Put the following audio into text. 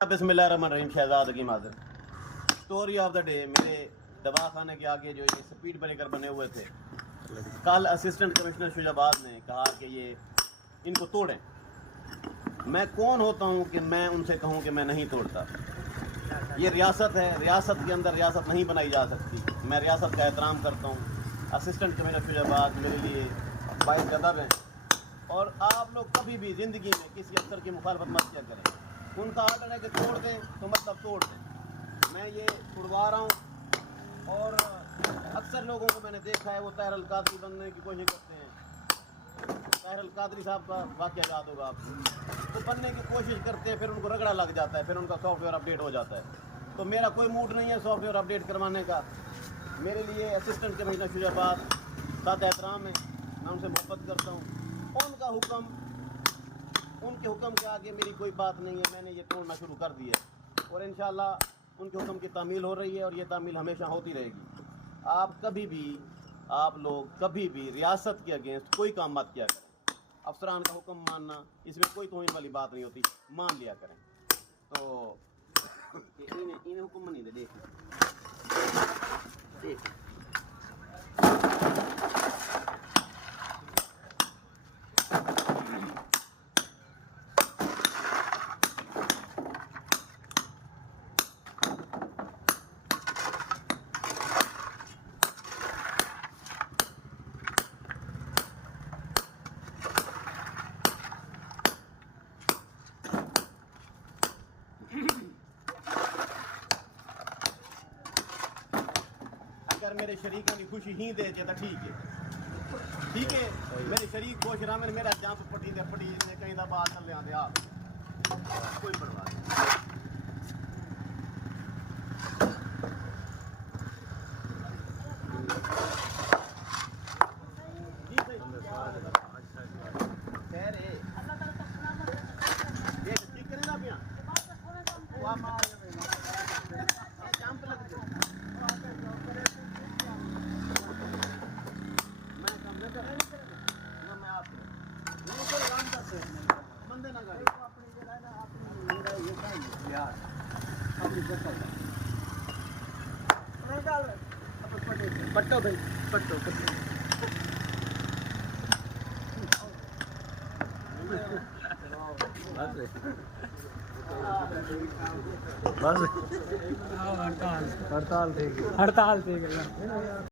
बिस्मिल्लाहिर्रहमानिर्रहीम। शहजाद की मादर स्टोरी ऑफ द डे। मेरे दवाखाने के आगे जो ये स्पीड ब्रेकर बने हुए थे, कल असिस्टेंट कमिश्नर शुजाबाद ने कहा कि ये इनको तोड़ें। मैं कौन होता हूँ कि मैं उनसे कहूँ कि मैं नहीं तोड़ता। ये रियासत है, रियासत के अंदर रियासत नहीं बनाई जा सकती। मैं रियासत का एहतराम करता हूँ। असिस्टेंट कमिश्नर शुजाबाद मेरे लिए बाइस अदब हैं। और आप लोग कभी भी ज़िंदगी में किसी अफसर की मुखालफत मत किया करें। उनका आर्डर है कि तोड़ दें तो मतलब तोड़ दें। मैं ये छुड़वा रहा हूँ। और अक्सर लोगों को मैंने देखा है वो ताहिर अल कादरी बनने की कोशिश करते हैं। ताहिर अल कादरी साहब का वाक़या याद होगा आपको। वो बनने की कोशिश करते हैं, फिर उनको रगड़ा लग जाता है, फिर उनका सॉफ्टवेयर अपडेट हो जाता है। तो मेरा कोई मूड नहीं है सॉफ्टवेयर अपडेट करवाने का। मेरे लिए असिस्टेंट कमिश्नर शुजाबाद साथ एहतराम है, मैं उनसे मोहब्बत करता हूँ। उनका हुक्म, उनके हुक्म के आगे मेरी कोई बात नहीं है। मैंने ये तोड़ना शुरू कर दिया और इंशाल्लाह उनके हुक्म की तामील हो रही है और ये तामील हमेशा होती रहेगी। आप कभी भी, आप लोग कभी भी रियासत के अगेंस्ट कोई काम मत किया करें। अफसरान का हुक्म मानना, इसमें कोई तोहिन वाली बात नहीं होती, मान लिया करें। तो इन्हें हुक्म नहीं दे देख अगर मेरे शरीकों की खुशी ही दे तो ठीक है, ठीक है। मेरे शरीक खुश रहा, मेरा जंप पटी दे पटी ने कहीं दा बात चल आते आप कोई परवाह नहीं। ठीक करेगा पिया पट्टो भाई पट्टो बस हड़ताल ठीक है।